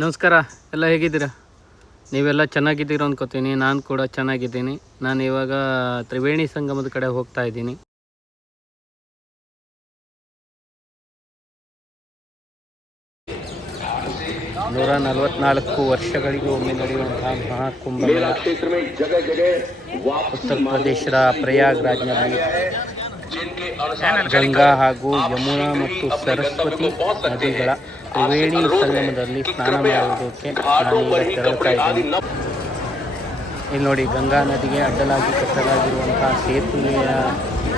ನಮಸ್ಕಾರ, ಎಲ್ಲ ಹೇಗಿದ್ದೀರಾ? ನೀವೆಲ್ಲ ಚೆನ್ನಾಗಿದ್ದೀರ ಅಂದ್ಕೋತೀನಿ ನಾನು ಕೂಡ ಚೆನ್ನಾಗಿದ್ದೀನಿ. ನಾನು ಇವಾಗ ತ್ರಿವೇಣಿ ಸಂಗಮದ ಕಡೆ ಹೋಗ್ತಾ ಇದ್ದೀನಿ. ನೂರ ನಲವತ್ನಾಲ್ಕು ವರ್ಷಗಳಿಗೂ ಒಮ್ಮೆ ನಡೆಯುವಂತಹ ಮಹಾಕುಂಭ ಉತ್ತರ ಪ್ರದೇಶದ ಪ್ರಯಾಗ್ರಾಜ್ನಲ್ಲಿ ಗಂಗಾ ಹಾಗೂ ಯಮುನಾ ಮತ್ತು ಸರಸ್ವತಿ ನದಿಗಳ ತ್ರಿವೇಣಿ ಸಂಗಮದಲ್ಲಿ ಸ್ನಾನ ಮಾಡುವುದಕ್ಕೆ ತೆರಳುತ್ತಾ ಇಲ್ಲಿ ನೋಡಿ, ಗಂಗಾ ನದಿಗೆ ಅಡ್ಡಲಾಗಿ ಕಟ್ಟಲಾಗಿರುವಂತಹ ಸೇತುವೆಯ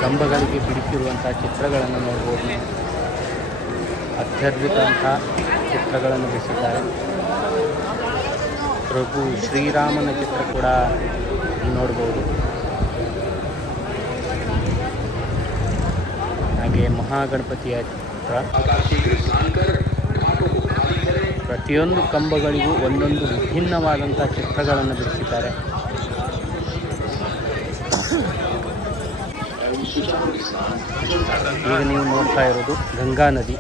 ಕಂಬಗಳಿಗೆ ಬಿಡಿಸಿರುವಂತಹ ಚಿತ್ರಗಳನ್ನು ನೋಡ್ಬೋದು. ಅತ್ಯದ್ಭುತ ಅತ್ಯದ್ಭುತವಂತಹ ಚಿತ್ರಗಳನ್ನು ಬಿಡಿಸಿದ್ದಾರೆ. ಪ್ರಭು ಶ್ರೀರಾಮನ ಚಿತ್ರ ಕೂಡ ನೋಡ್ಬೋದು. ಹಾಗೆ ಮಹಾಗಣಪತಿಯ ಚಿತ್ರ. ಪ್ರತಿಯೊಂದು ಕಂಬಗಳಿಗೂ ಒಂದೊಂದು ವಿಭಿನ್ನವಾದಂಥ ಚಿತ್ರಗಳನ್ನು ಬಿಡಿಸಿದ್ದಾರೆ. ಈಗ ನೀವು ನೋಡ್ತಾ ಇರೋದು ಗಂಗಾ ನದಿ.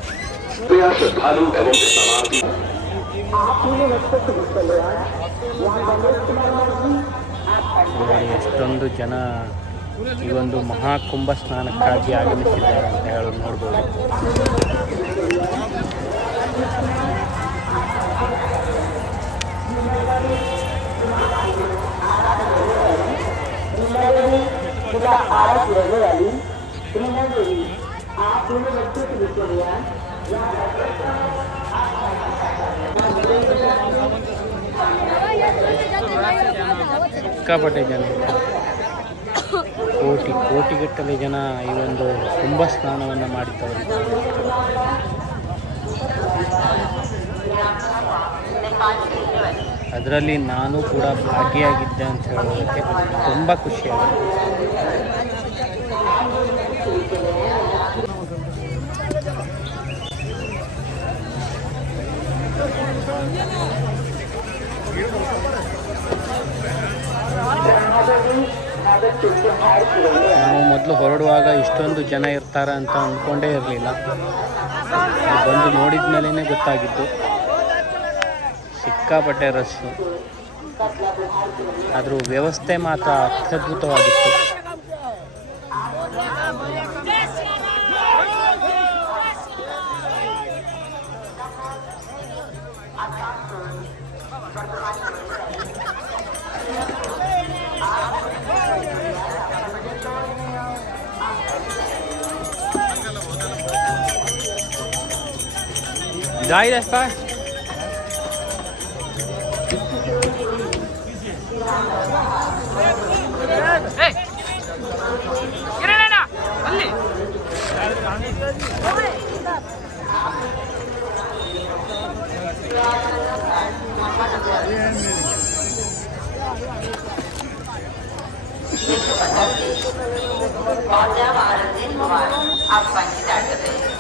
ಎಷ್ಟೊಂದು ಜನ ಈ ಒಂದು ಮಹಾಕುಂಭ ಸ್ನಾನಕ್ಕಾಗಿ ಆಗಮಿಸಿದ್ದಾರೆ ಅಂತ ಹೇಳೋದು ನೋಡ್ಬೋದು. ಸಿಕ್ಕಾಪಟ್ಟೆ ಜನ. ಕೋಟಿ ಕೋಟಿಗಟ್ಟಲೆ ಜನ ಈ ಒಂದು ಕುಂಭ ಸ್ನಾನವನ್ನು ಮಾಡಿದ್ದವರು ಅದರಲ್ಲಿ ನಾನು ಕೂಡ ಭಾಗಿಯಾಗಿದ್ದೆ ಅಂತ ಹೇಳೋದಕ್ಕೆ ತುಂಬ ಖುಷಿಯಾಗುತ್ತೆ. ನಾವು ಮೊದಲು ಹೊರಡುವಾಗ ಇಷ್ಟೊಂದು ಜನ ಇರ್ತಾರ ಅಂತ ಅಂದ್ಕೊಂಡೇ ಇರಲಿಲ್ಲ. ಬಂದು ನೋಡಿದ ಮೇಲೇ ಗೊತ್ತಾಗಿದ್ದು. ಸಿಕ್ಕಾಪಟ್ಟೆ ರಸ್ಸು ಅದ್ರ ವ್ಯವಸ್ಥೆ ಮಾತ್ರ ಅತ್ಯದ್ಭುತವಾಗಿತ್ತು ಜಾಯ್ ರಸ್ತಾ आप पंच डाल सकते हैं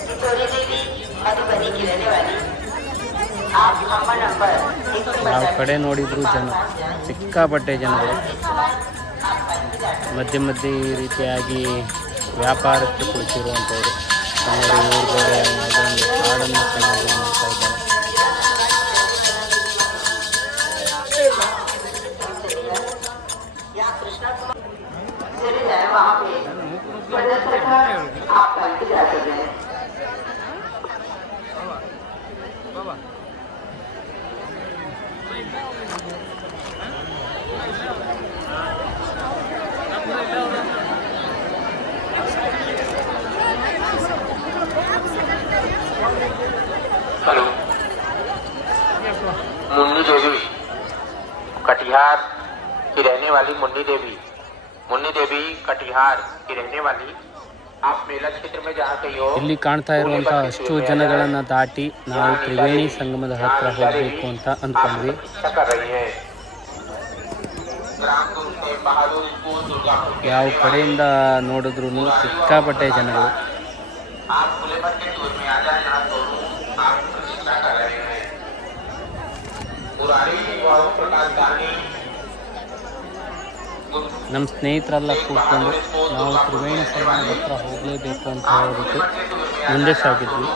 किशोरी देवी मधुबनी की रहने वाली आप नंबर नंबर एक सौ ಯಾವ ಕಡೆ ನೋಡಿದ್ರು ಜನ ಸಿಕ್ಕಾಪಟ್ಟೆ ಜನಗಳು ಮಧ್ಯೆ ಮಧ್ಯೆ ಈ ರೀತಿಯಾಗಿ ವ್ಯಾಪಾರಕ್ಕೆ ಕುಳಿತಿರುವಂಥವ್ರು ನೋಡಿ ಇವ್ರ ಬೇರೆ ಅದೊಂದು ಹಾಡನ್ನು ಚೆನ್ನಾಗಿ ಮಾಡ್ತಾ ಇದ್ದಾರೆ वहाँ पे प्रदर्शन कर आप पंच जा सकते हैं हेलो। मुन्नी देवी कटिहार की रहने वाली मुन्नी देवी। ಮುನ್ನಿ ದೇವಿ ಕಟಿಹಾರ್ ಇಲ್ಲಿ ಕಾಣ್ತಾ ಇರುವಂತಹ ಅಷ್ಟು ಜನಗಳನ್ನ ದಾಟಿ ನಾವು ತ್ರಿವೇಣಿ ಸಂಗಮದ ಹತ್ರ ಹೋಗಬೇಕು ಅಂತ ಅನ್ಕೊಂಡ್ವಿ. ಯಾವ ಕಡೆಯಿಂದ ನೋಡಿದ್ರು ಸಿಕ್ಕಾಪಟ್ಟೆ ಜನಗಳು. ನಮ್ಮ ಸ್ನೇಹಿತರೆಲ್ಲ ಕೂತ್ಕೊಂಡು ನಾವು ತ್ರಿವೇಣಿ ಸಂಗಮದ ಹತ್ರ ಹೋಗಲೇಬೇಕು ಅಂತ ಹೇಳಿಬಿಟ್ಟು ಮುಂದೆ ಸಾಗಿದ್ವಿ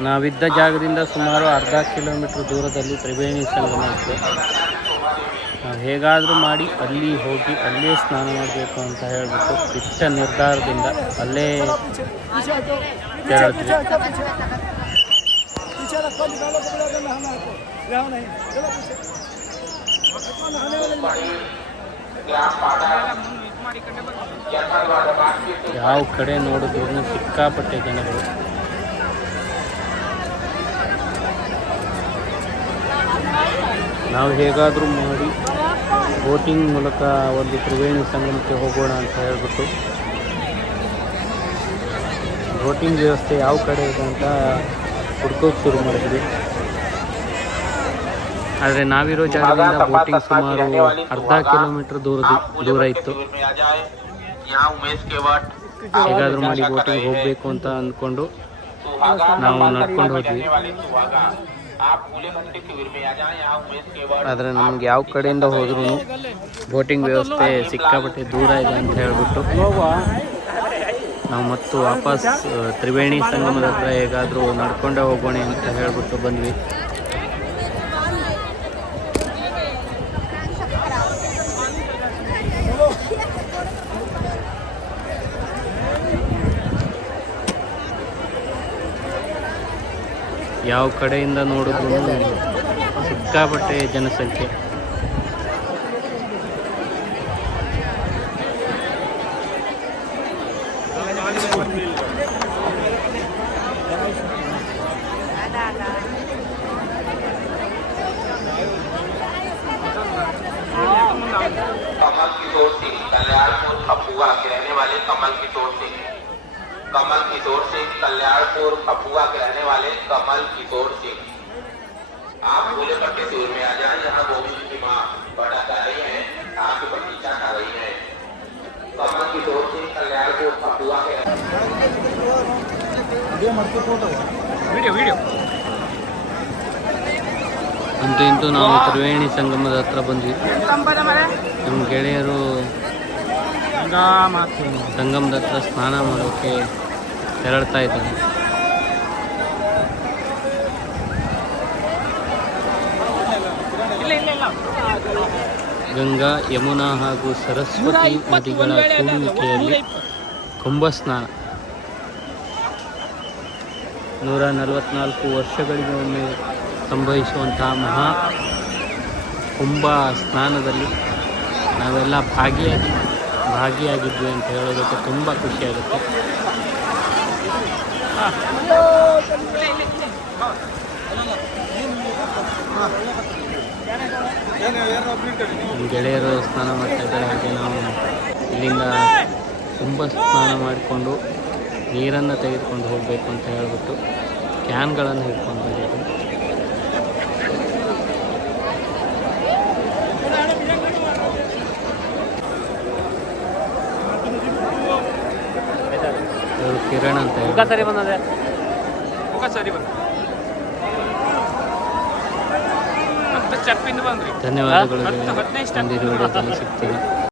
ನಾವಿದ್ದ ಜಾಗದಿಂದ ಸುಮಾರು ಅರ್ಧ ಕಿಲೋಮೀಟ್ರ್ ದೂರದಲ್ಲಿ ತ್ರಿವೇಣಿ ಸಂಗಮ ಇತ್ತು ಹೇಗಾದರೂ ಮಾಡಿ ಅಲ್ಲಿ ಹೋಗಿ ಅಲ್ಲೇ ಸ್ನಾನ ಮಾಡಬೇಕು ಅಂತ ಹೇಳಿಬಿಟ್ಟು ದಿಟ್ಟ ನಿರ್ಧಾರದಿಂದ ಅಲ್ಲೇ ತೆರಳಿದ್ವಿ ಯಾವ ಕಡೆ ನೋಡಿದ್ರು ಸಿಕ್ಕಾಪಟ್ಟೆ ಜನಗಳು. ನಾವು ಹೇಗಾದರೂ ಬೋಟಿಂಗ್ ಮೂಲಕ ಒಂದು ತ್ರಿವೇಣಿ ಸಂಗಮಕ್ಕೆ ಹೋಗೋಣ ಅಂತ ಹೇಳ್ಬಿಟ್ಟು. ಬೋಟಿಂಗ್ ವ್ಯವಸ್ಥೆ ಯಾವ ಕಡೆ ಇದೆ ಅಂತ ಹುಡ್ಕೋಕೆ ಶುರು ಮಾಡಿದ್ವಿ. ಆದರೆ ನಾವಿರೋ ಜಾಗದಿಂದ ಬೋಟಿಂಗ್ ಸುಮಾರು ಅರ್ಧ ಕಿಲೋಮೀಟರ್ ದೂರ ದೂರ ಇತ್ತು. ಹೇಗಾದರೂ ಮಾಡಿ ಬೋಟಿಂಗ್ ಹೋಗಬೇಕು ಅಂತ ಅಂದ್ಕೊಂಡು ನಾವು ನಡ್ಕೊಂಡು ಹೋದ್ವಿ. ಆದರೆ ನಮ್ಗೆ ಯಾವ ಕಡೆಯಿಂದ ಹೋದ್ರೂ ಬೋಟಿಂಗ್ ವ್ಯವಸ್ಥೆ ಸಿಕ್ಕಾಪಟ್ಟೆ ದೂರ ಇದೆ ಅಂತ ಹೇಳಿಬಿಟ್ಟು ನಾವು ಮತ್ತು ವಾಪಸ್ ತ್ರಿವೇಣಿ ಸಂಗಮದ ಹತ್ರ ಹೇಗಾದರೂ ನಡ್ಕೊಂಡೇ ಹೋಗೋಣ ಅಂತ ಹೇಳಿಬಿಟ್ಟು ಬಂದ್ವಿ. ಯಾವ ಕಡೆಯಿಂದ ನೋಡಿದ್ರು ಸಿಕ್ಕಾಪಟ್ಟೆ ಜನಸಂಖ್ಯೆ कमल किशोर सिंह कल्याणपुर खपुआ के रहने वाले कमल किशोर सिंह कमल किशोर सिंह कल्याणपुर खपुआ के रहने वाले कमल किशोर सिंह आप फूले पट्टी शिविर में आ जाए यहाँ गोविंद की माँ बड़ा कर रही है आपकी प्रतीक्षा कर रही है कमल किशोर सिंह कल्याणपुर खपुआ के ಅಂತೂ ಇಂತೂ ನಾವು ತ್ರಿವೇಣಿ ಸಂಗಮದ ಹತ್ರ ಬಂದ್ವಿ ನಮ್ಮ ಗೆಳೆಯರು ಸಂಗಮದ ಹತ್ರ ಸ್ನಾನ ಮಾಡೋಕ್ಕೆ ತೆರಳ್ತಾ ಇದ್ದಾನೆ. ಗಂಗಾ ಯಮುನಾ ಹಾಗೂ ಸರಸ್ವತಿ ನದಿಗಳ ಕೂಡುವಿಕೆಯಲ್ಲಿ ಕುಂಭ ಸ್ನಾನ. ನೂರ ನಲವತ್ನಾಲ್ಕು ವರ್ಷಗಳಿಗೆ ಒಮ್ಮೆ ಸಂಭವಿಸುವಂತಹ ಮಹಾ ಕುಂಭ ಸ್ನಾನದಲ್ಲಿ ನಾವೆಲ್ಲ ಭಾಗಿಯಾಗಿ ಭಾಗಿಯಾಗಿದ್ವಿ ಅಂತ ಹೇಳೋದಕ್ಕೆ ತುಂಬ ಖುಷಿಯಾಗುತ್ತೆ ಗೆಳೆಯರು ಸ್ನಾನ ಮಾಡ್ತಾ ಇದ್ದಾರೆ, ಹಾಗೆ ನಾವು ಇಲ್ಲಿಂದ ತುಂಬ ಸ್ನಾನ ಮಾಡಿಕೊಂಡು ನೀರನ್ನು ತೆಗೆದುಕೊಂಡು ಹೋಗಬೇಕು ಅಂತ ಹೇಳ್ಬಿಟ್ಟು ಕ್ಯಾನ್ಗಳನ್ನು ಹಿಡ್ಕೊಂಡು ಬಂದಿದ್ವಿ ಕಿರಣ್ ಅಂತ ಹೇಳಿ ಸರಿ ಬಂದದೆ. ಮುಖ ಸರಿ ಬಂದ ಧನ್ಯವಾದಗಳು ಮುಂದಿನ ವಿಡಿಯೋದಲ್ಲಿ ಸಿಗ್ತೀನಿ